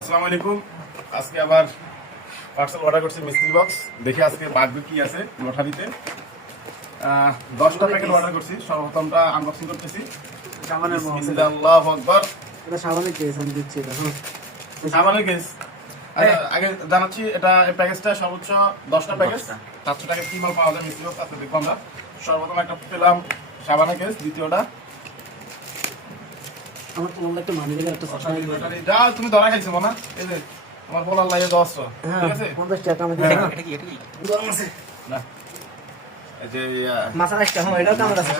আসসালামু আলাইকুম। আজকে আবার পার্সেল অর্ডার করছি মিস্ত্রি বক্স। দেখি আজকে ভাগ্য কি আছে লটারিতে। 10টা প্যাকেট অর্ডার করছি। সর্বপ্রথমটা আনবক্সিং করতেছি। বিসমিল্লাহ, আল্লাহু আকবার। এটা সাবানের কেস আমি দিচ্ছি এটা। সাবানের কেস। আগে জানাচ্ছি এটা এই প্যাকেজটা সর্বোচ্চ 10টা প্যাকেজ 700 টাকা কি মাল পাওয়া যায় মিস্ত্রি বক্স। আজকে দেখবো আমরা। সর্বপ্রথম একটা পেলাম সাবানের কেস, দ্বিতীয়টা আমার তো মনে একটা মানি ব্যাগের একটা চশমা লটারি। যা তুমি ধরা খাইছো মনে, এই যে আমার বলার লাগে 10টা, ঠিক আছে? 50 টাকা আমি হ্যাঁ। দিচ্ছি। এটা কি গরম আছে না, এই যে মাছের একটা এটাও কামড় আছে।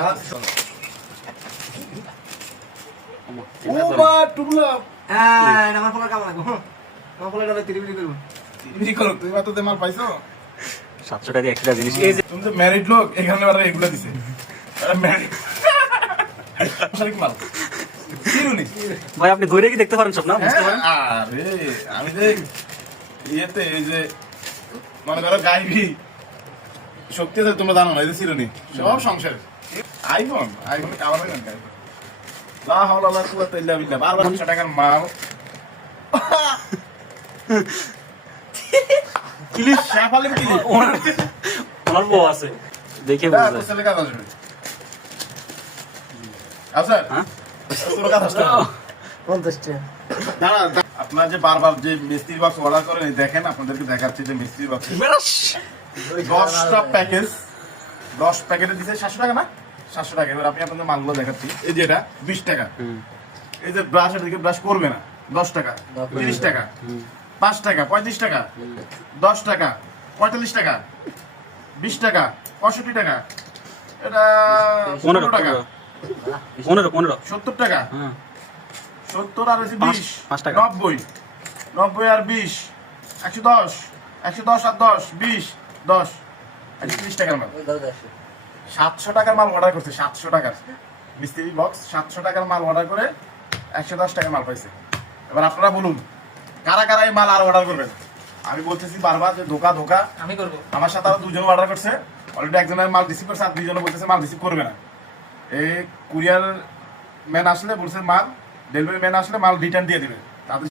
ওবা টুবলা হ্যাঁ এটা আমার পোলার কামড় লাগবে। আমার পোলার এটা তিরিবিরি করব। তুমি করো, তুমি তো মাল পাইছো। 700 টাকা একটা জিনিস এই যে তুমি তো ম্যারিড লোক, এখানে ওরা এগুলো দিছে। ম্যারিড শালিক মাল চিরুনি। ভাই আপনি ধরে কি দেখতে পারেন সব না বুঝতে পারেন আরে আমি দেখ ইয়েতে এই যে মনে করো গাইবি শক্তি আছে, তোমরা জানো না, এই যে চিরুনি সব সংসার। আইফোন কামার হয় না গাইবি। লা হাওলা ওয়ালা কুওয়াতা ইল্লা বিল্লাহ। 1200 টাকার মাল। ক্লিপ শাফালের ক্লিপ। আমার বউ আছে দেখে বুঝা যায় ছেলে কাজ আসবে। আচ্ছা হ্যাঁ তোর কাজ আসবে। 50 টাকা। আপনারা যে বারবার যে মিস্ত্রি বক্স অর্ডার করেন, এই দেখেন আপনাদেরকে দেখাচ্ছি যে মিস্ত্রি বক্স মেরাস 10টা প্যাকেজ 10 প্যাকেটে দিছে 700 টাকা না, 700 টাকা। এবার আমি আপনাদের মালগুলো দেখাচ্ছি। এই যে এটা 20 টাকা, এই যে ব্রাশ, এদিকে ব্রাশ করবে না 10 টাকা, 30 টাকা, 5 টাকা, 35 টাকা, 10 টাকা, 45 টাকা, 20 টাকা, 65 টাকা, এটা 15 টাকা, 15 70 টাকা, হ্যাঁ 70 আর 20, 5 টাকা। 90, 90 আর 20, 110, 110 আর 10, 20, 10, 130 টাকার মাল। 700 টাকার মাল অর্ডার করছে, 700 টাকার মিস্ত্রি বক্স। 700 টাকার মাল অর্ডার করে 110 টাকার মাল পাইছে। এবার আপনারা বলুন কারা কারা এই মাল আর অর্ডার করবেন। আমি বলতেছি বারবার যে ধোকা ধোকা। আমি করব। আমার সাথে আরো দুজন অর্ডার করছে, অলরেডি একজনের মাল রিসিভ করছে আর দুইজনে বলতেছে মাল রিসিভ করবে না। এই কুরিয়ার ম্যান আসলে বলছে মাল, ডেলিভারি ম্যান আসলে মাল রিটার্ন দিয়ে দিবে।